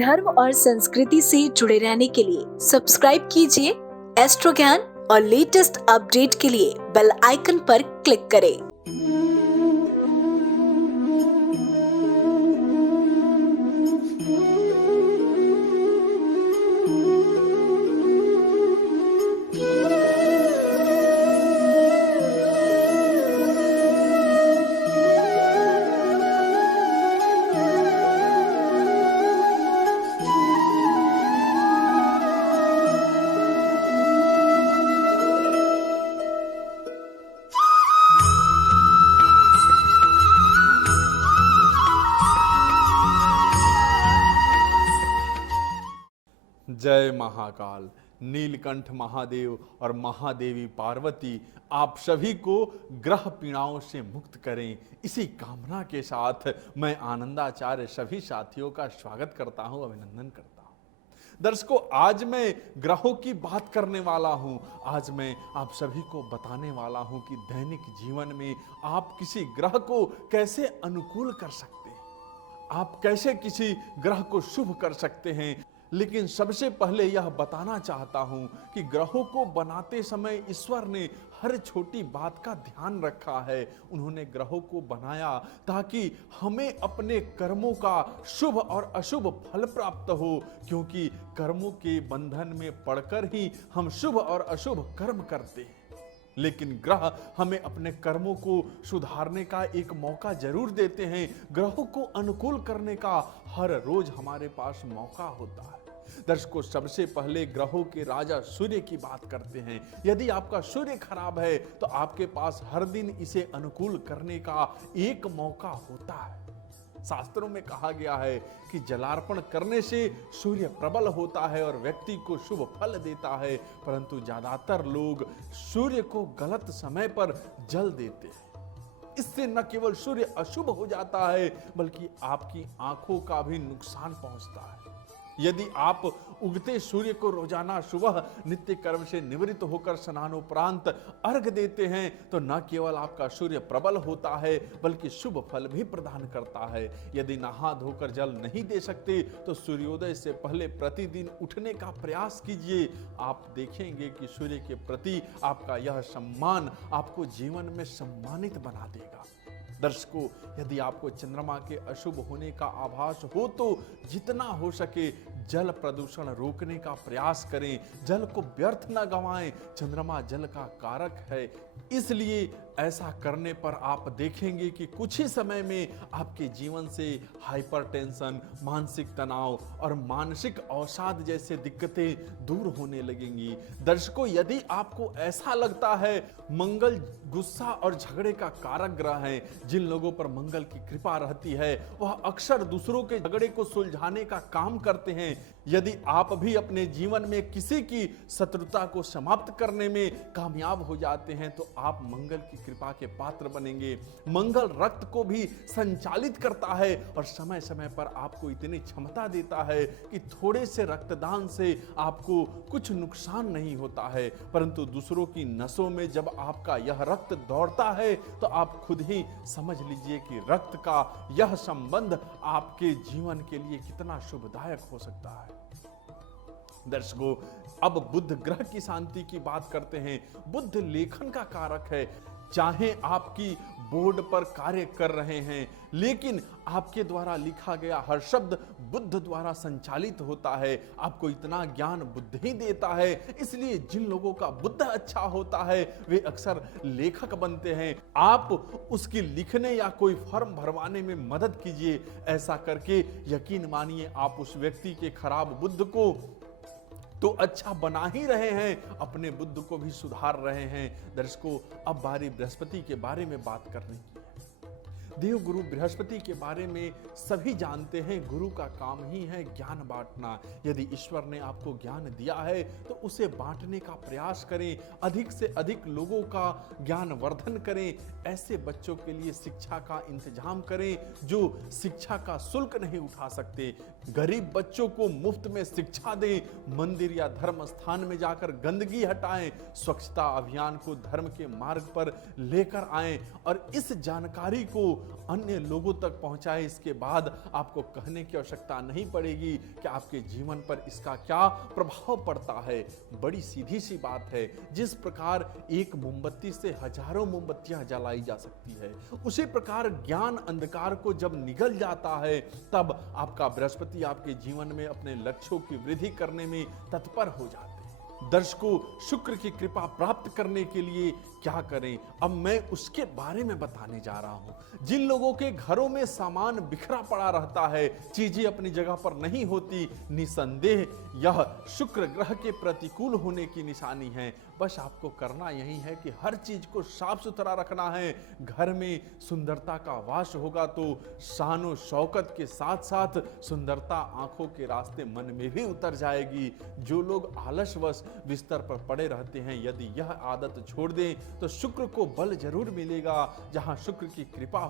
धर्म और संस्कृति से जुड़े रहने के लिए सब्सक्राइब कीजिए एस्ट्रो ज्ञान और लेटेस्ट अपडेट के लिए बेल आइकन पर क्लिक करें। जय महाकाल। नीलकंठ महादेव और महादेवी पार्वती आप सभी को ग्रह पीड़ाओं से मुक्त करें, इसी कामना के साथ मैं आनंदाचार्य सभी साथियों का स्वागत करता हूं, अभिनंदन करता हूं। दर्शकों, आज मैं ग्रहों की बात करने वाला हूं। आज मैं आप सभी को बताने वाला हूं कि दैनिक जीवन में आप किसी ग्रह को कैसे अनुकूल कर सकते हैं, आप कैसे किसी ग्रह को शुभ कर सकते हैं। लेकिन सबसे पहले यह बताना चाहता हूं कि ग्रहों को बनाते समय ईश्वर ने हर छोटी बात का ध्यान रखा है। उन्होंने ग्रहों को बनाया ताकि हमें अपने कर्मों का शुभ और अशुभ फल प्राप्त हो, क्योंकि कर्मों के बंधन में पड़कर ही हम शुभ और अशुभ कर्म करते हैं। लेकिन ग्रह हमें अपने कर्मों को सुधारने का एक मौका जरूर देते हैं। ग्रहों को अनुकूल करने का हर रोज हमारे पास मौका होता है। दर्शकों, सबसे पहले ग्रहों के राजा सूर्य की बात करते हैं। यदि आपका सूर्य खराब है तो आपके पास हर दिन इसे अनुकूल करने का एक मौका होता है। शास्त्रों में कहा गया है कि जलार्पण करने से सूर्य प्रबल होता है और व्यक्ति को शुभ फल देता है, परंतु ज्यादातर लोग सूर्य को गलत समय पर जल देते हैं। इससे न केवल सूर्य अशुभ हो जाता है बल्कि आपकी आंखों का भी नुकसान पहुंचता है। यदि आप उगते सूर्य को रोजाना सुबह नित्य कर्म से निवृत्त होकर स्नानोपरांत अर्घ देते हैं तो न केवल आपका सूर्य प्रबल होता है बल्कि शुभ फल भी प्रदान करता है। यदि नहा धोकर जल नहीं दे सकते तो सूर्योदय से पहले प्रतिदिन उठने का प्रयास कीजिए। आप देखेंगे कि सूर्य के प्रति आपका यह सम्मान आपको जीवन में सम्मानित बना देगा। दर्शकों, यदि आपको चंद्रमा के अशुभ होने का आभास हो तो जितना हो सके जल प्रदूषण रोकने का प्रयास करें। जल को व्यर्थ न गंवाएं। चंद्रमा जल का कारक है, इसलिए ऐसा करने पर आप देखेंगे कि कुछ ही समय में आपके जीवन से हाइपरटेंशन, मानसिक तनाव और मानसिक अवसाद जैसे दिक्कतें दूर होने लगेंगी। दर्शकों, यदि आपको ऐसा लगता है मंगल गुस्सा और झगड़े का कारक ग्रह है, जिन लोगों पर मंगल की कृपा रहती है वह अक्सर दूसरों के झगड़े को सुलझाने का काम करते हैं। यदि आप भी अपने जीवन में किसी की शत्रुता को समाप्त करने में कामयाब हो जाते हैं तो आप मंगल की कृपा के पात्र बनेंगे। मंगल रक्त को भी संचालित करता है और समय समय पर आपको इतनी क्षमता देता है कि थोड़े से रक्तदान से आपको कुछ नुकसान नहीं होता है, परंतु दूसरों की नसों में जब आपका यह रक्त दौड़ता है तो आप खुद ही समझ लीजिए कि रक्त का यह संबंध आपके जीवन के लिए कितना शुभदायक हो सकता है। दर्शकों, अब बुध ग्रह की शांति की बात करते हैं। बुध लेखन का कारक है। चाहे आपकी बोर्ड पर कार्य कर रहे हैं लेकिन आपके द्वारा लिखा गया हर शब्द बुद्ध द्वारा संचालित होता है। आपको इतना ज्ञान बुद्ध ही देता है, इसलिए जिन लोगों का बुद्ध अच्छा होता है वे अक्सर लेखक बनते हैं। आप उसकी लिखने या कोई फॉर्म भरवाने में मदद कीजिए। ऐसा करके यकीन मानिए आप उस व्यक्ति के खराब बुद्ध को तो अच्छा बना ही रहे हैं, अपने बुद्ध को भी सुधार रहे हैं। दर्शकों, अब बारी बृहस्पति के बारे में बात करने की है। देव गुरु बृहस्पति के बारे में सभी जानते हैं, गुरु का काम ही है ज्ञान बांटना। यदि ईश्वर ने आपको ज्ञान दिया है तो उसे बांटने का प्रयास करें, अधिक से अधिक लोगों का ज्ञान वर्धन करें। ऐसे बच्चों के लिए शिक्षा का इंतजाम करें जो शिक्षा का शुल्क नहीं उठा सकते। गरीब बच्चों को मुफ्त में शिक्षा दें। मंदिर या धर्म स्थान में जाकर गंदगी हटाएं। स्वच्छता अभियान को धर्म के मार्ग पर लेकर आएं और इस जानकारी को अन्य लोगों तक पहुंचाए। इसके बाद आपको कहने की आवश्यकता नहीं पड़ेगी कि आपके जीवन पर इसका क्या प्रभाव पड़ता है। बड़ी सीधी सी बात है, जिस प्रकार एक मोमबत्ती से हजारों मोमबत्तियां जलाई जा सकती है, उसी प्रकार ज्ञान अंधकार को जब निगल जाता है तब आपका बृहस्पति आपके जीवन में अपने लक्ष्यों की वृद्धि करने में तत्पर हो जाते हैं। दर्शकों, शुक्र की कृपा प्राप्त करने के लिए क्या करें, अब मैं उसके बारे में बताने जा रहा हूं। जिन लोगों के घरों में सामान बिखरा पड़ा रहता है, चीजें अपनी जगह पर नहीं होती, निसंदेह यह शुक्र ग्रह के प्रतिकूल होने की निशानी है। बस आपको करना यही है कि हर चीज को साफ सुथरा रखना है। घर में सुंदरता का वास होगा तो शानो शौकत के साथ साथ सुंदरता आंखों के रास्ते मन में भी उतर जाएगी। जो लोग आलसवश बिस्तर पर पड़े रहते हैं, यदि यह आदत छोड़ दें तो शुक्र को बल जरूर मिलेगा। जहां शुक्र की कृपा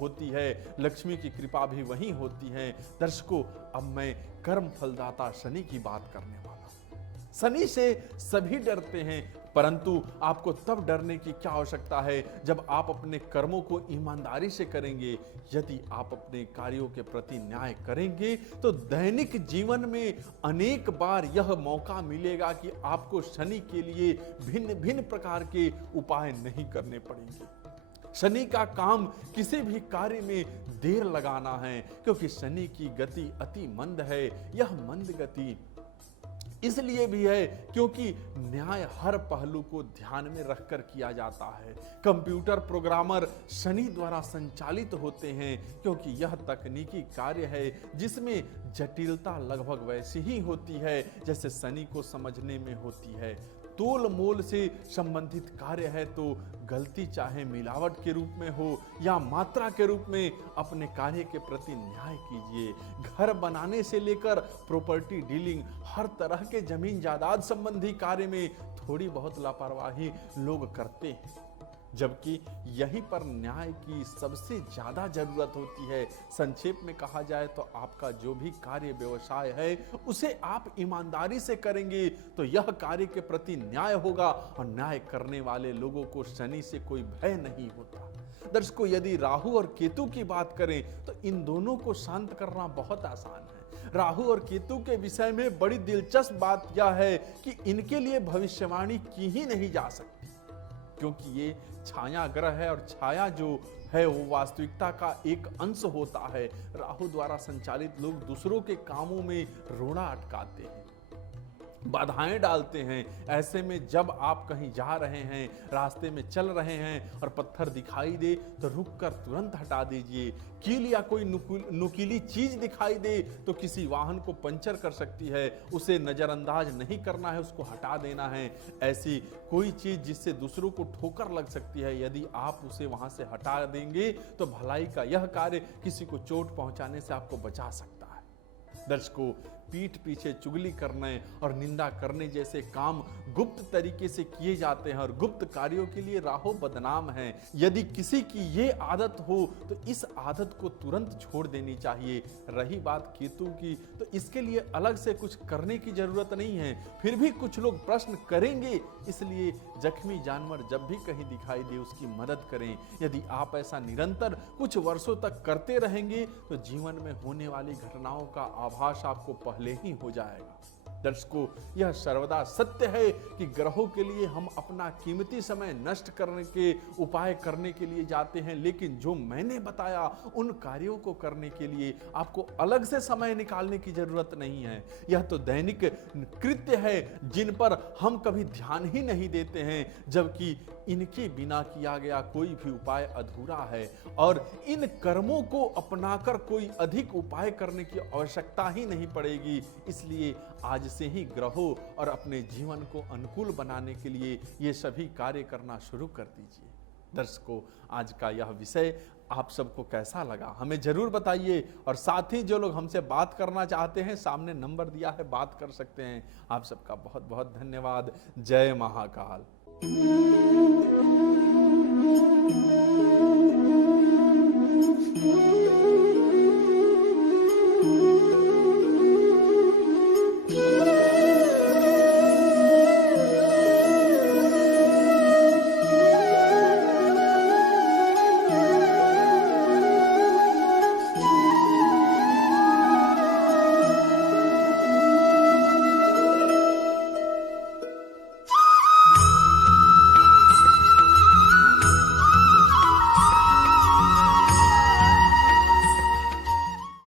होती है, लक्ष्मी की कृपा भी वहीं होती है। दर्शकों, अब मैं कर्म फलदाता शनि की बात करने वाला हूं। शनि से सभी डरते हैं, परंतु आपको तब डरने की क्या आवश्यकता है जब आप अपने कर्मों को ईमानदारी से करेंगे। यदि आप अपने कार्यों के प्रति न्याय करेंगे तो दैनिक जीवन में अनेक बार यह मौका मिलेगा कि आपको शनि के लिए भिन्न भिन्न प्रकार के उपाय नहीं करने पड़ेंगे। शनि का काम किसी भी कार्य में देर लगाना है, क्योंकि शनि की गति अति मंद है। यह मंद गति इसलिए भी है क्योंकि न्याय हर पहलू को ध्यान में रखकर किया जाता है। कंप्यूटर प्रोग्रामर शनि द्वारा संचालित होते हैं, क्योंकि यह तकनीकी कार्य है जिसमें जटिलता लगभग वैसी ही होती है जैसे शनि को समझने में होती है। तोल मोल से संबंधित कार्य है तो गलती चाहे मिलावट के रूप में हो या मात्रा के रूप में, अपने कार्य के प्रति न्याय कीजिए। घर बनाने से लेकर प्रॉपर्टी डीलिंग, हर तरह के जमीन जायदाद संबंधी कार्य में थोड़ी बहुत लापरवाही लोग करते हैं, जबकि यहीं पर न्याय की सबसे ज्यादा जरूरत होती है। संक्षेप में कहा जाए तो आपका जो भी कार्य व्यवसाय है उसे आप ईमानदारी से करेंगे तो यह कार्य के प्रति न्याय होगा, और न्याय करने वाले लोगों को शनि से कोई भय नहीं होता। दर्शकों, यदि राहु और केतु की बात करें तो इन दोनों को शांत करना बहुत आसान है। राहु और केतु के विषय में बड़ी दिलचस्प बात यह है कि इनके लिए भविष्यवाणी की ही नहीं जा सकती, क्योंकि ये छाया ग्रह है और छाया जो है वो वास्तविकता का एक अंश होता है। राहु द्वारा संचालित लोग दूसरों के कामों में रोड़ा अटकाते हैं, बाधाएं डालते हैं। ऐसे में जब आप कहीं जा रहे हैं, रास्ते में चल रहे हैं और पत्थर दिखाई दे तो रुककर तुरंत हटा दीजिए। कील या कोई नुकीली चीज दिखाई दे तो किसी वाहन को पंचर कर सकती है, उसे नजरअंदाज नहीं करना है, उसको हटा देना है। ऐसी कोई चीज जिससे दूसरों को ठोकर लग सकती है, यदि आप उसे वहां से हटा देंगे तो भलाई का यह कार्य किसी को चोट पहुंचाने से आपको बचा सकता है। दर्शकों, पीठ पीछे चुगली करने और निंदा करने जैसे काम गुप्त तरीके से किए जाते हैं और गुप्त कार्यों के लिए राहु बदनाम है। यदि किसी की ये आदत हो तो इस आदत को तुरंत छोड़ देनी चाहिए। रही बात केतु की, तो इसके लिए अलग से कुछ करने की जरूरत नहीं है, फिर भी कुछ लोग प्रश्न करेंगे, इसलिए जख्मी जानवर जब भी कहीं दिखाई दे उसकी मदद करें। यदि आप ऐसा निरंतर कुछ वर्षों तक करते रहेंगे तो जीवन में होने वाली घटनाओं का आभास आपको पहले ही हो जाएगा। दर्शकों, यह सर्वदा सत्य है कि ग्रहों के लिए हम अपना कीमती समय नष्ट करने के उपाय करने के लिए जाते हैं, लेकिन जो मैंने बताया उन कार्यों को करने के लिए आपको अलग से समय निकालने की जरूरत नहीं है। यह तो दैनिक कृत्य है जिन पर हम कभी ध्यान ही नहीं देते हैं, जबकि इनके बिना किया गया कोई भी उपाय अधूरा है और इन कर्मों को अपनाकर कोई अधिक उपाय करने की आवश्यकता ही नहीं पड़ेगी। इसलिए आज से ही ग्रहों और अपने जीवन को अनुकूल बनाने के लिए ये सभी कार्य करना शुरू कर दीजिए। दर्शकों, आज का यह विषय आप सबको कैसा लगा हमें जरूर बताइए, और साथ ही जो लोग हमसे बात करना चाहते हैं सामने नंबर दिया है, बात कर सकते हैं। आप सबका बहुत बहुत धन्यवाद। जय महाकाल। Thank you.